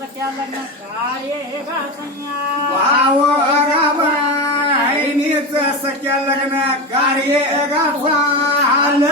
गाय भाऊ हा बन सख्या लग्न कार्य एगा